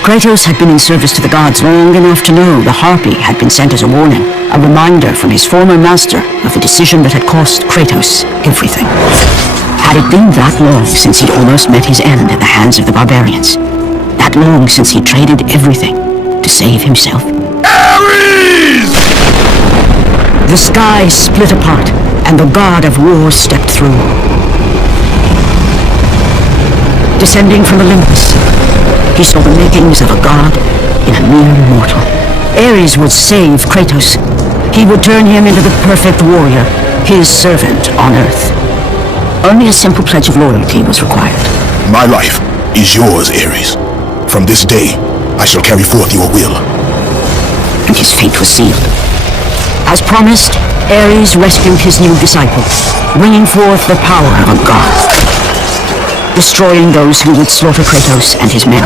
Kratos had been in service to the gods long enough to know the Harpy had been sent as a warning, a reminder from his former master of a decision that had cost Kratos everything. Had it been that long since he'd almost met his end at the hands of the barbarians? That long since he traded everything to save himself? Ares! The sky split apart, and the God of War stepped through. Descending from Olympus, he saw the makings of a god in a mere mortal. Ares would save Kratos. He would turn him into the perfect warrior, his servant on Earth. Only a simple pledge of loyalty was required. My life is yours, Ares. From this day, I shall carry forth your will. And his fate was sealed. As promised, Ares rescued his new disciple, bringing forth the power of a god, destroying those who would slaughter Kratos and his men.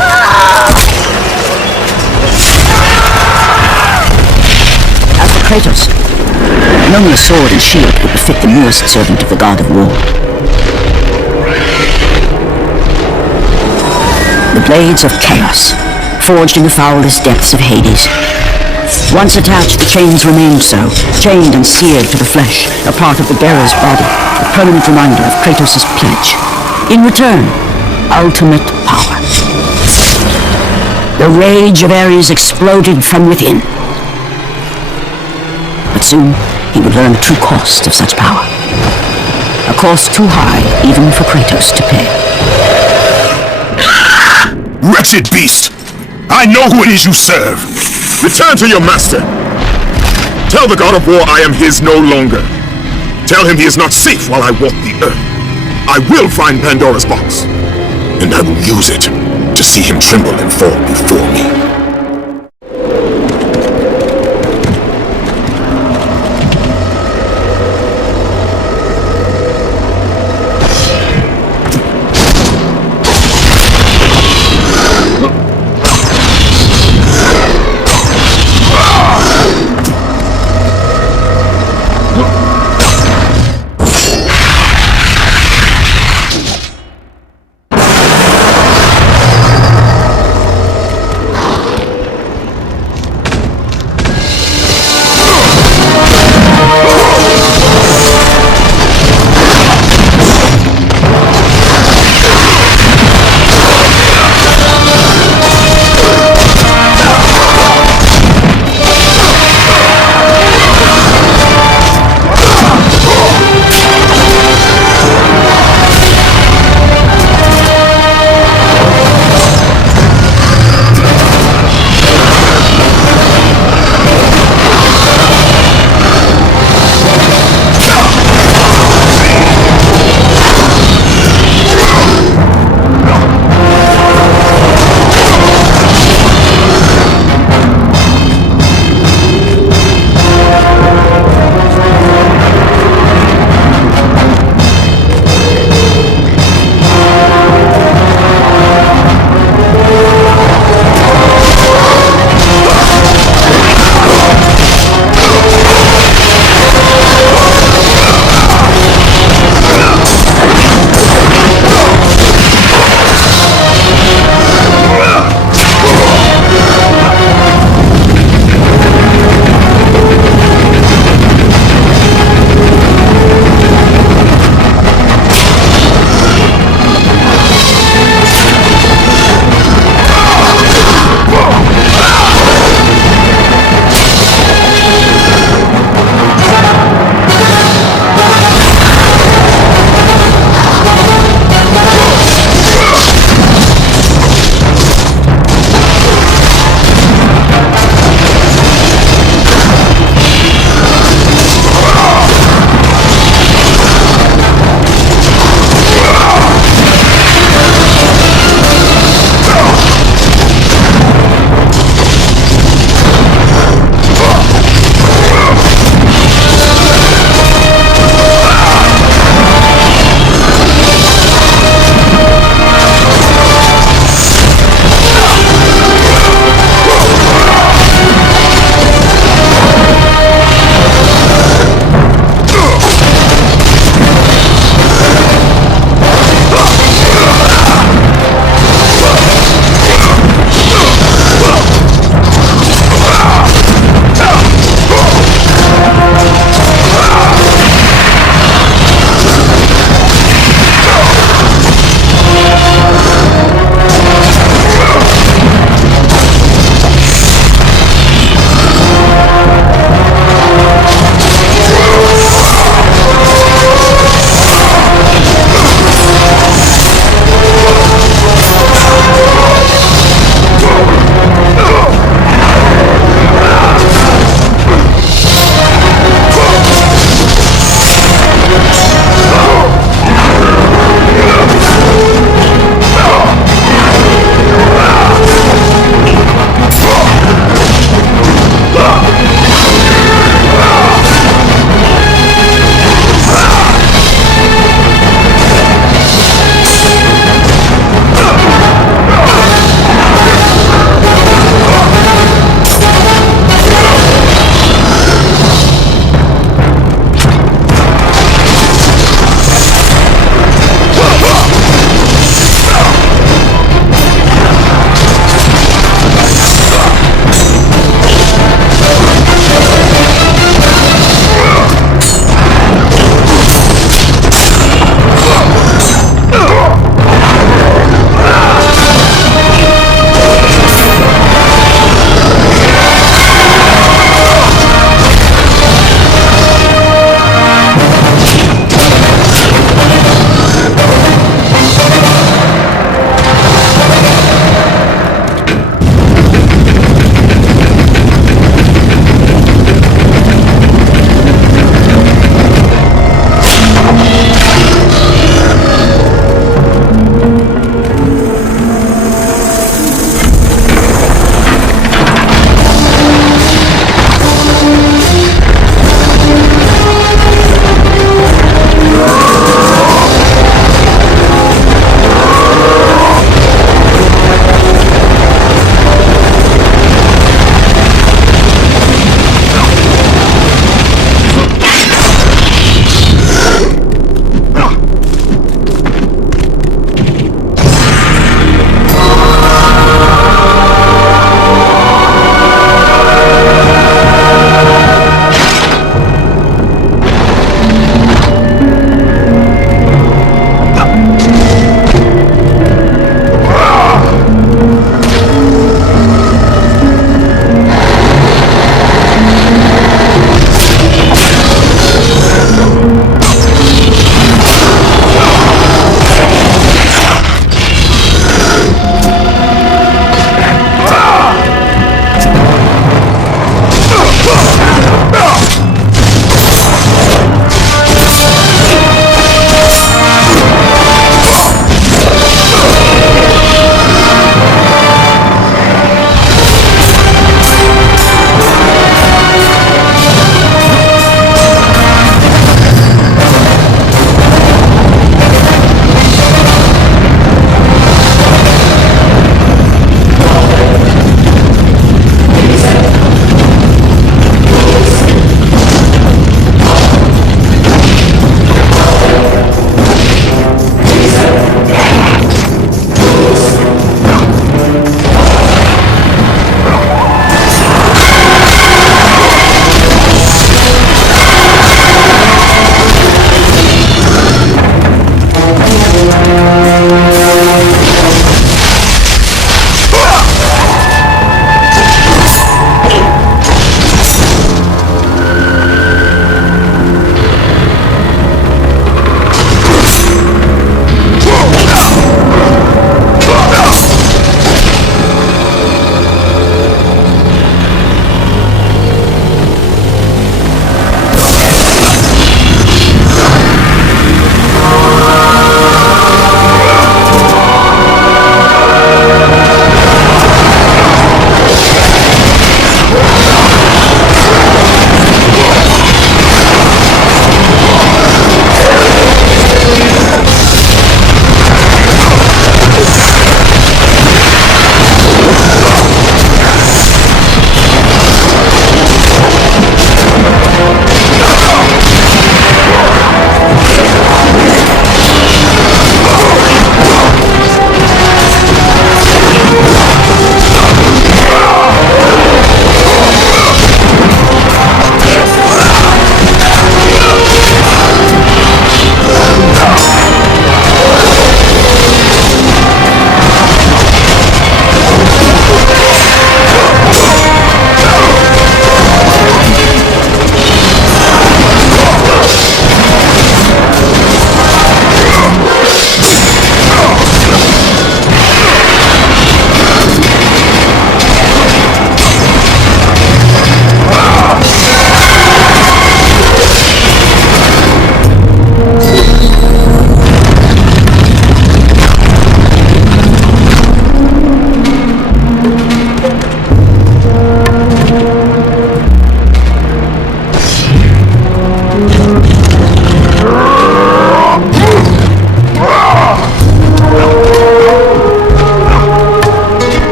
As for Kratos, only a sword and shield would befit the newest servant of the God of War. The blades of chaos, forged in the foulest depths of Hades. Once attached, the chains remained so, chained and seared to the flesh, a part of the bearer's body, a permanent reminder of Kratos' pledge. In return, ultimate power. The rage of Ares exploded from within. But soon, he would learn the true cost of such power. A cost too high even for Kratos to pay. Wretched beast! I know who it is you serve! Return to your master! Tell the God of War I am his no longer. Tell him he is not safe while I walk the earth. I will find Pandora's box, and I will use it to see him tremble and fall before me.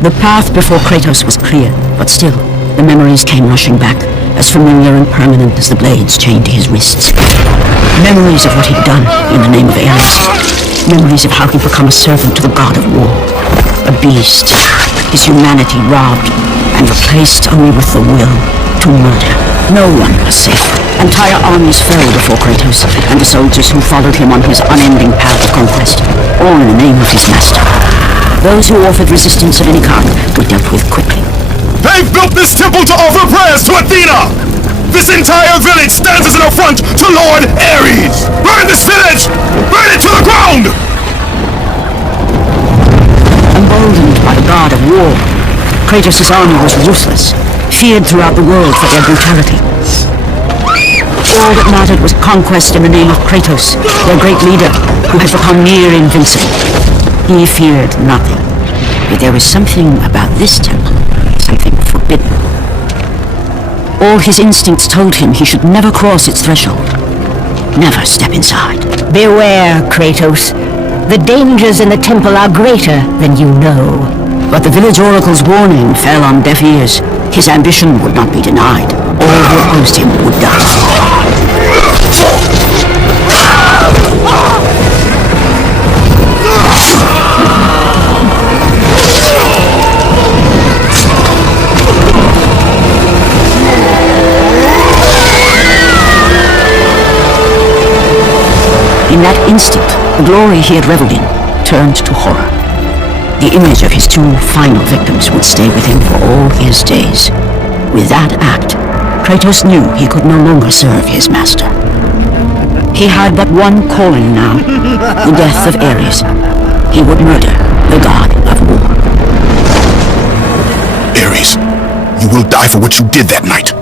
The path before Kratos was clear, but still, the memories came rushing back, as familiar and permanent as the blades chained to his wrists. Memories of what he'd done in the name of Ares. Memories of how he'd become a servant to the God of War. A beast, his humanity robbed, and replaced only with the will to murder. No one was safe. Entire armies fell before Kratos, and the soldiers who followed him on his unending path of conquest, all in the name of his master. Those who offered resistance of any kind were dealt with quickly. They've built this temple to offer prayers to Athena! This entire village stands as an affront to Lord Ares! Burn this village! Burn it to the ground! Emboldened by the God of War, Kratos' army was ruthless, feared throughout the world for their brutality. All that mattered was conquest in the name of Kratos, their great leader, who had become near invincible. He feared nothing, but there was something about this temple, something forbidden. All his instincts told him he should never cross its threshold, never step inside. Beware, Kratos. The dangers in the temple are greater than you know. But the village oracle's warning fell on deaf ears. His ambition would not be denied. All who opposed him would die. In that instant, the glory he had reveled in turned to horror. The image of his two final victims would stay with him for all his days. With that act, Kratos knew he could no longer serve his master. He had but one calling now, the death of Ares. He would murder the God of War. Ares, you will die for what you did that night.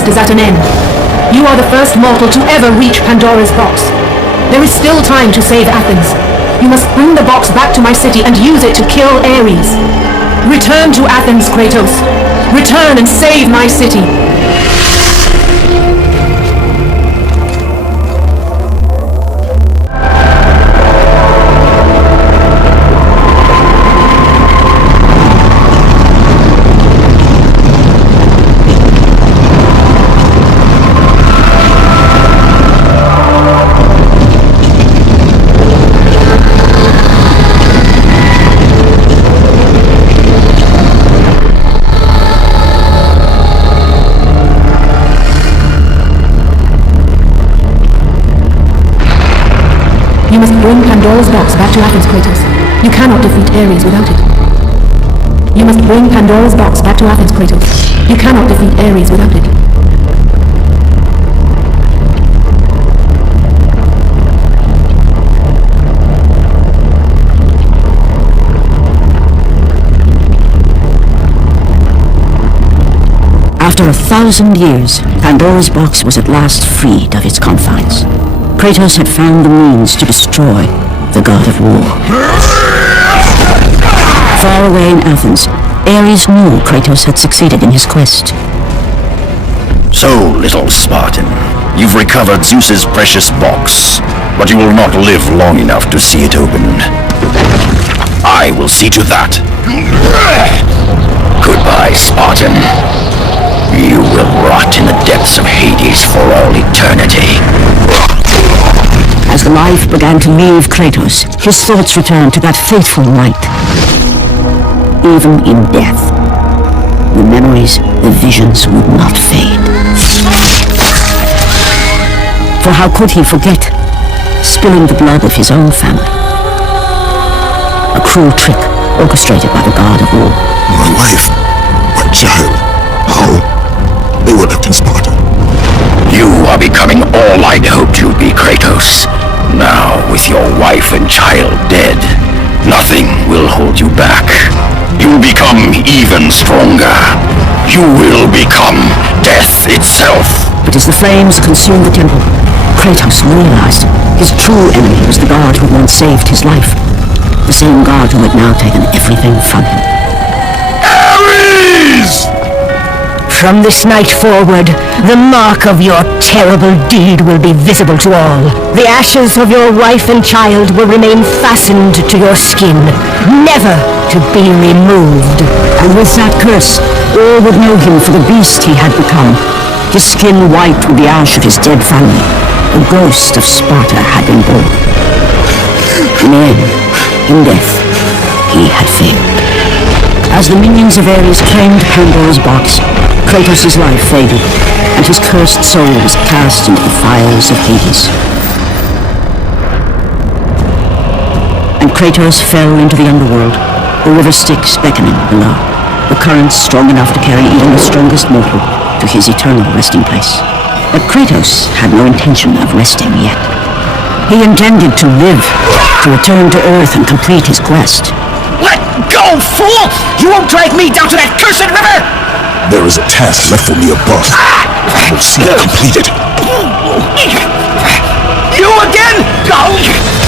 quest is at an end. You are the first mortal to ever reach Pandora's box. There is still time to save Athens. You must bring the box back to my city and use it to kill Ares. Return to Athens, Kratos. Return and save my city. You must bring Pandora's box back to Athens, Kratos. You cannot defeat Ares without it. You must bring Pandora's box back to Athens, Kratos. You cannot defeat Ares without it. After 1,000 years, Pandora's box was at last freed of its confines. Kratos had found the means to destroy the God of War. Far away in Athens, Ares knew Kratos had succeeded in his quest. So, little Spartan, you've recovered Zeus's precious box, but you will not live long enough to see it opened. I will see to that. Goodbye, Spartan. You will rot in the depths of Hades for all eternity. As the life began to leave Kratos, his thoughts returned to that fateful night. Even in death, the memories, the visions would not fade. For how could he forget spilling the blood of his own family? A cruel trick orchestrated by the God of War. My wife, my child, how? They were left in Sparta. You are becoming all I'd hoped you'd be, Kratos. Now, with your wife and child dead, nothing will hold you back. You'll become even stronger. You will become death itself. But as the flames consumed the temple, Kratos realized his true enemy was the god who once saved his life. The same god who had now taken everything from him. Ares! From this night forward, the mark of your terrible deed will be visible to all. The ashes of your wife and child will remain fastened to your skin, never to be removed. And with that curse, all would know him for the beast he had become. His skin white with the ash of his dead family. The ghost of Sparta had been born. In the end, in death, he had failed. As the minions of Ares claimed Pandora's box, Kratos' life faded, and his cursed soul was cast into the fires of Hades. And Kratos fell into the underworld, the river Styx beckoning below, the currents strong enough to carry even the strongest mortal to his eternal resting place. But Kratos had no intention of resting yet. He intended to live, to return to Earth and complete his quest. Let go, fool! You won't drag me down to that cursed river! There is a task left for me above. I will see it completed. You again? Go!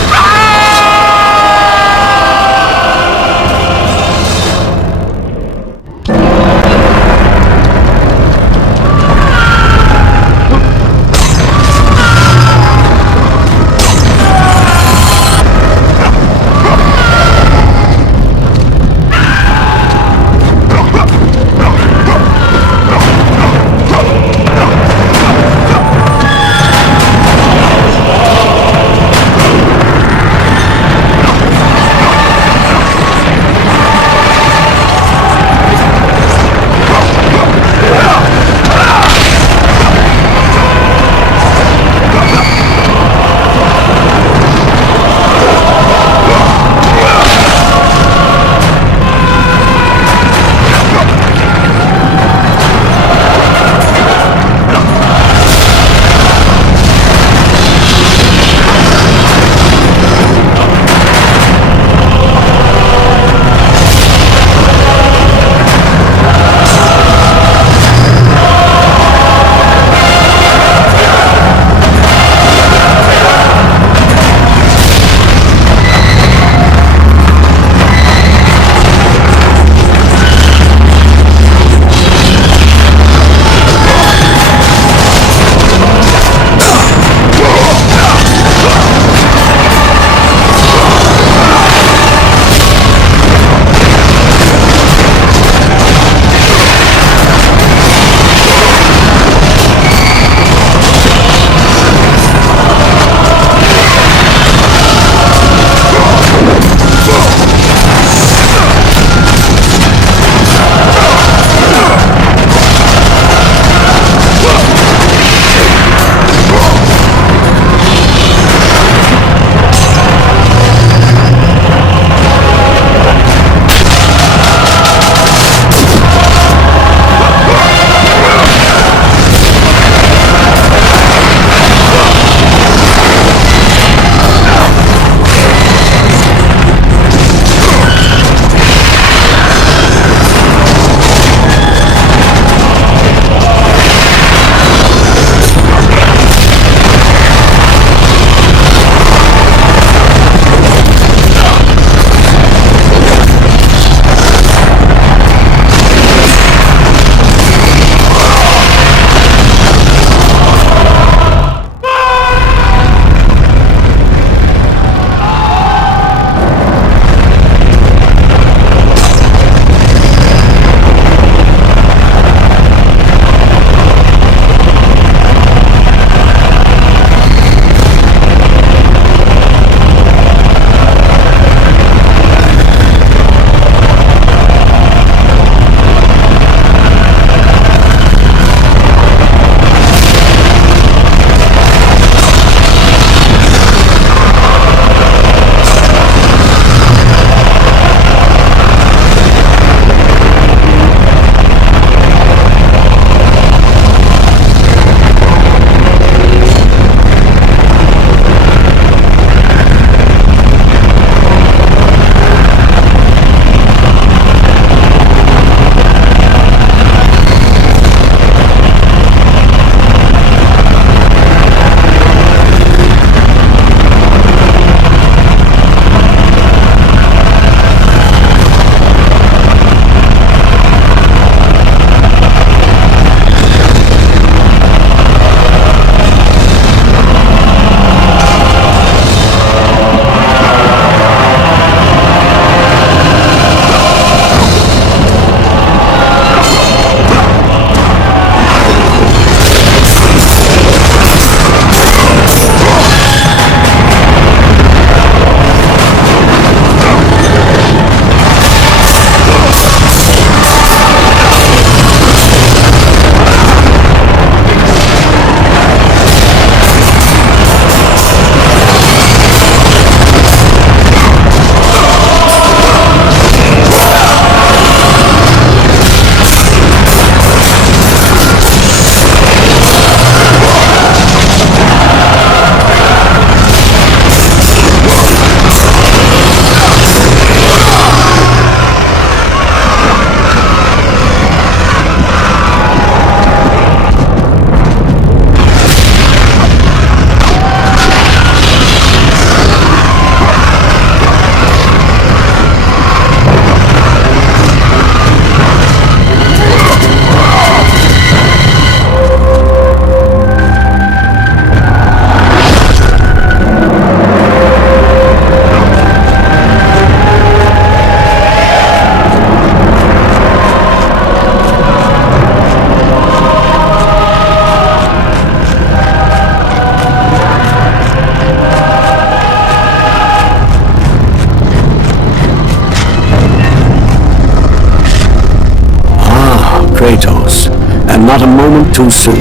not a moment too soon.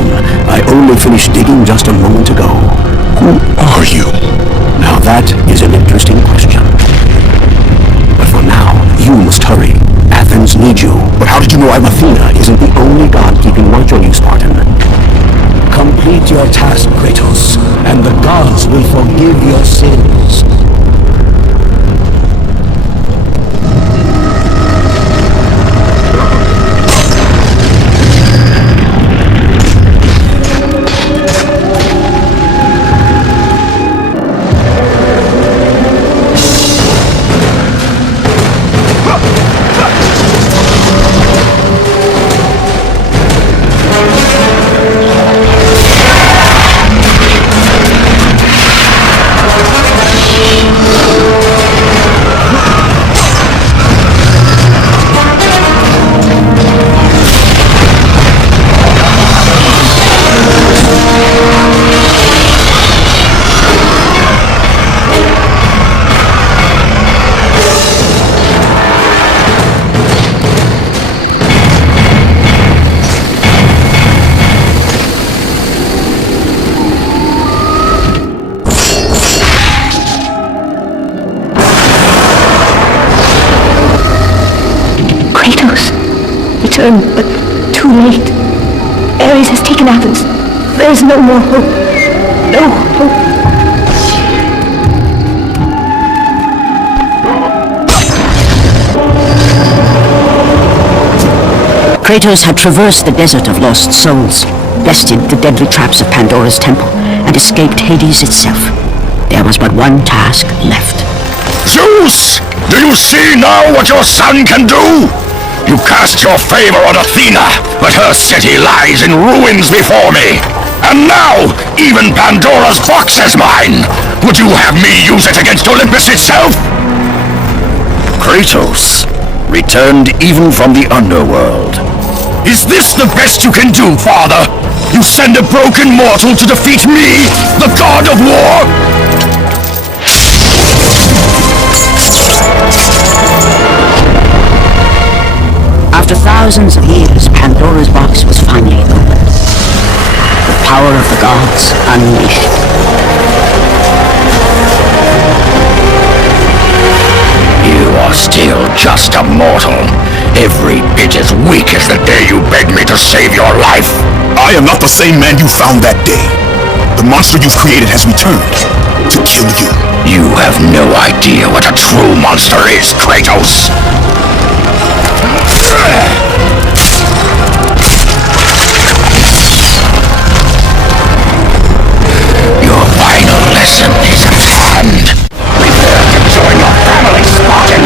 I only finished digging just a moment ago. Who are you? Now that is an interesting question. But for now, you must hurry. Athens needs you. But how did you know I was... Athena isn't the only god keeping watch on you, Spartan. Complete your task, Kratos, and the gods will forgive your sins. Return, but too late. Ares has taken Athens. There is no more hope. No hope. Kratos had traversed the desert of lost souls, bested the deadly traps of Pandora's temple, and escaped Hades itself. There was but one task left. Zeus! Do you see now what your son can do? You cast your favor on Athena, but her city lies in ruins before me. And now, even Pandora's box is mine. Would you have me use it against Olympus itself? Kratos, returned even from the underworld. Is this the best you can do, father? You send a broken mortal to defeat me, the God of War? After thousands of years, Pandora's box was finally opened. The power of the gods unleashed. You are still just a mortal. Every bit as weak as the day you begged me to save your life. I am not the same man you found that day. The monster you've created has returned to kill you. You have no idea what a true monster is, Kratos. Your final lesson is at hand. Prepare to join your family, Spartan.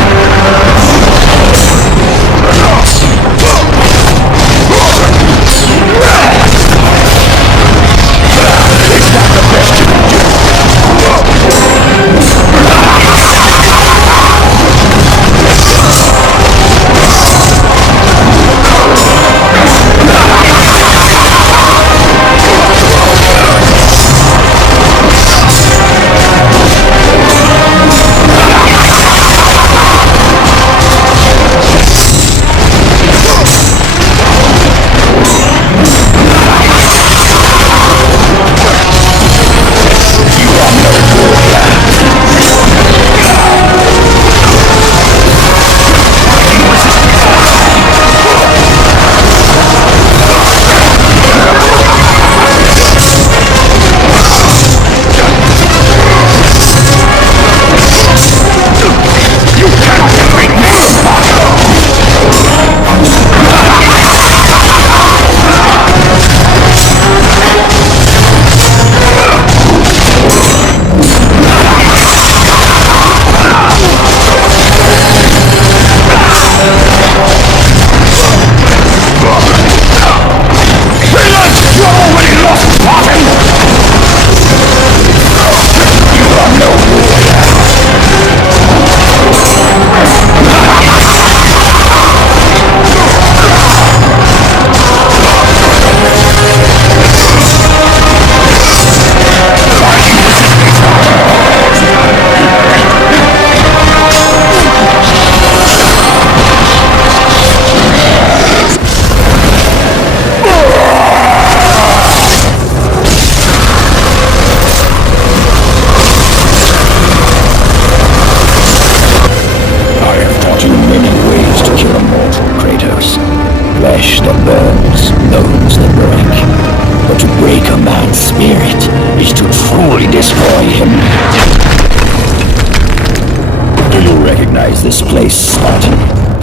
Is that the best you can do?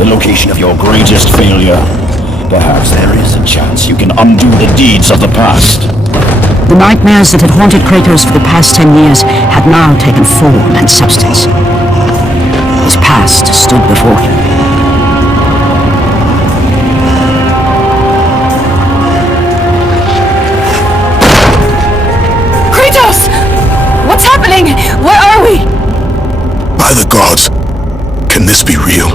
The location of your greatest failure. Perhaps there is a chance you can undo the deeds of the past. The nightmares that had haunted Kratos for the past 10 years had now taken form and substance. His past stood before him. Kratos! What's happening? Where are we? By the gods, can this be real?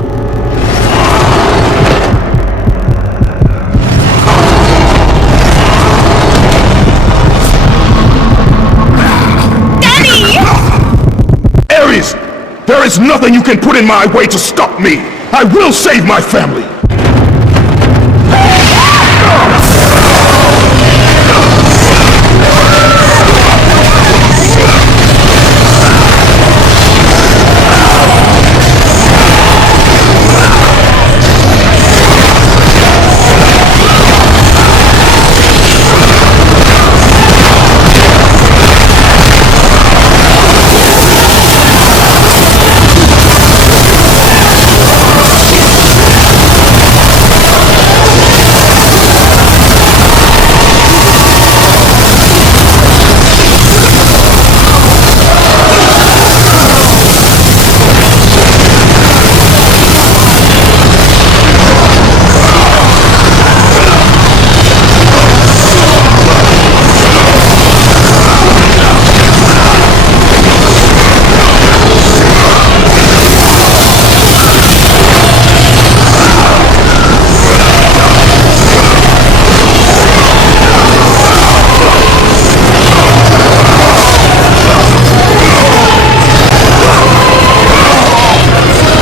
Ares! There is nothing you can put in my way to stop me! I will save my family!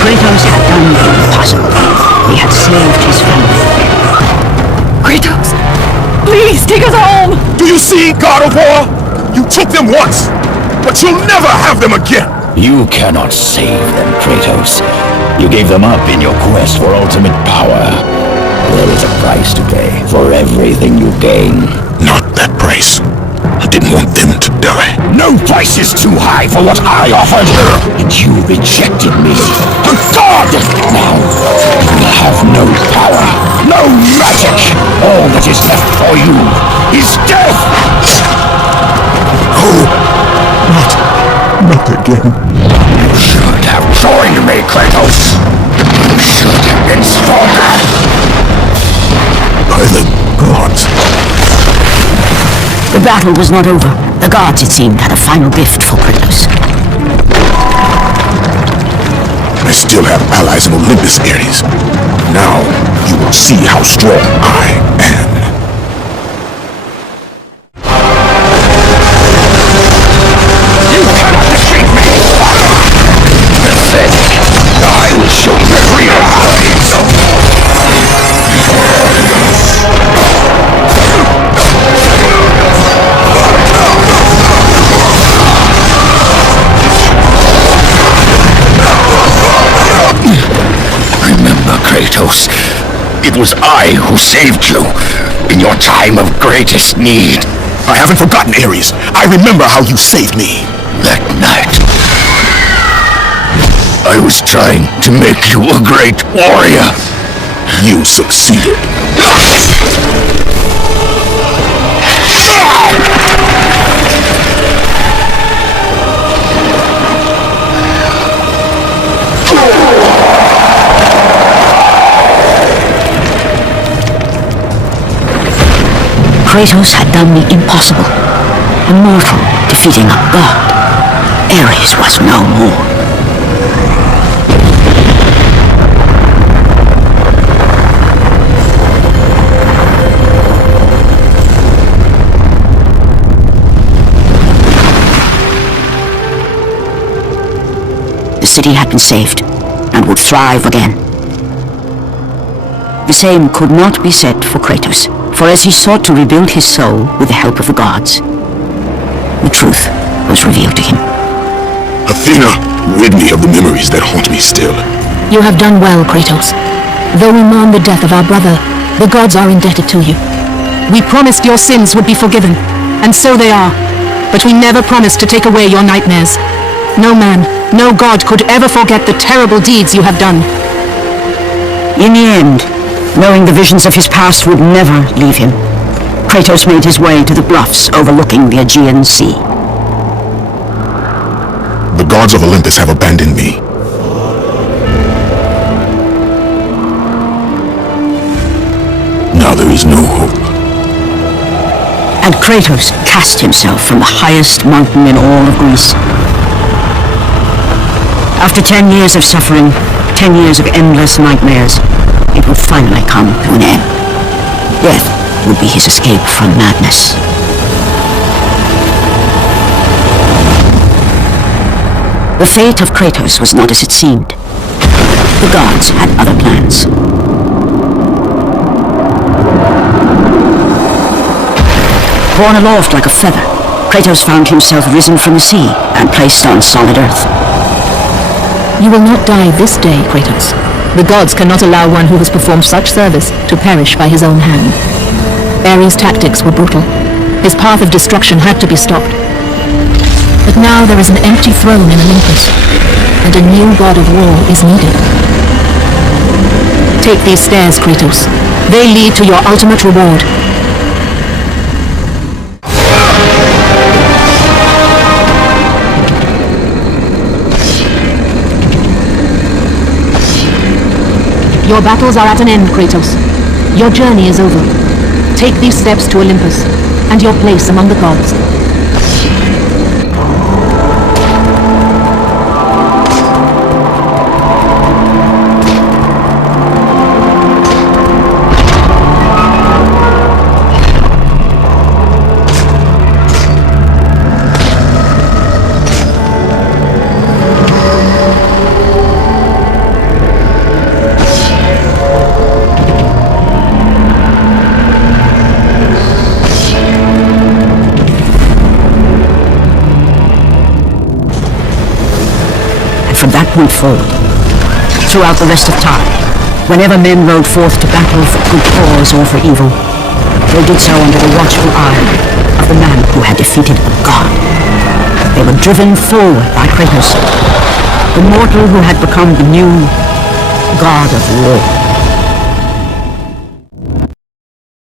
Kratos had done the impossible. He had saved his family. Kratos! Please, take us home! Do you see, God of War? You took them once, but you'll never have them again! You cannot save them, Kratos. You gave them up in your quest for ultimate power. There is a price to pay for everything you gain. Not that price. I didn't want them to die. No price is too high for what I offered, and you rejected me. Good God! Now, you will have no power, no magic. All that is left for you is death! Oh, not again. You should have joined me, Kratos. You should have been stronger. By the gods. The battle was not over. The gods, it seemed, had a final gift for Kratos. I still have allies in Olympus, Ares. Now, you will see how strong I am. You cannot defeat me! Pathetic! I will show you the real eyes! Remember, Kratos, it was I who saved you in your time of greatest need. I haven't forgotten, Ares. I remember how you saved me. That night, I was trying to make you a great warrior. You succeeded. Kratos had done the impossible. A mortal defeating a god. Ares was no more. The city had been saved, and would thrive again. The same could not be said for Kratos, for as he sought to rebuild his soul with the help of the gods, the truth was revealed to him. Athena, rid me of the memories that haunt me still. You have done well, Kratos. Though we mourn the death of our brother, the gods are indebted to you. We promised your sins would be forgiven, and so they are. But we never promised to take away your nightmares. No man, no god could ever forget the terrible deeds you have done. In the end, knowing the visions of his past would never leave him, Kratos made his way to the bluffs overlooking the Aegean Sea. The gods of Olympus have abandoned me. Now there is no hope. And Kratos cast himself from the highest mountain in all of Greece. After 10 years of suffering, 10 years of endless nightmares, it would finally come to an end. Death would be his escape from madness. The fate of Kratos was not as it seemed. The gods had other plans. Born aloft like a feather, Kratos found himself risen from the sea and placed on solid earth. You will not die this day, Kratos. The gods cannot allow one who has performed such service to perish by his own hand. Ares' tactics were brutal. His path of destruction had to be stopped. But now there is an empty throne in Olympus, and a new god of war is needed. Take these stairs, Kratos. They lead to your ultimate reward. Your battles are at an end, Kratos. Your journey is over. Take these steps to Olympus, and your place among the gods. From that point forward, throughout the rest of time, whenever men rode forth to battle for good cause or for evil, they did so under the watchful eye of the man who had defeated a god. They were driven forward by Kratos, the mortal who had become the new god of war.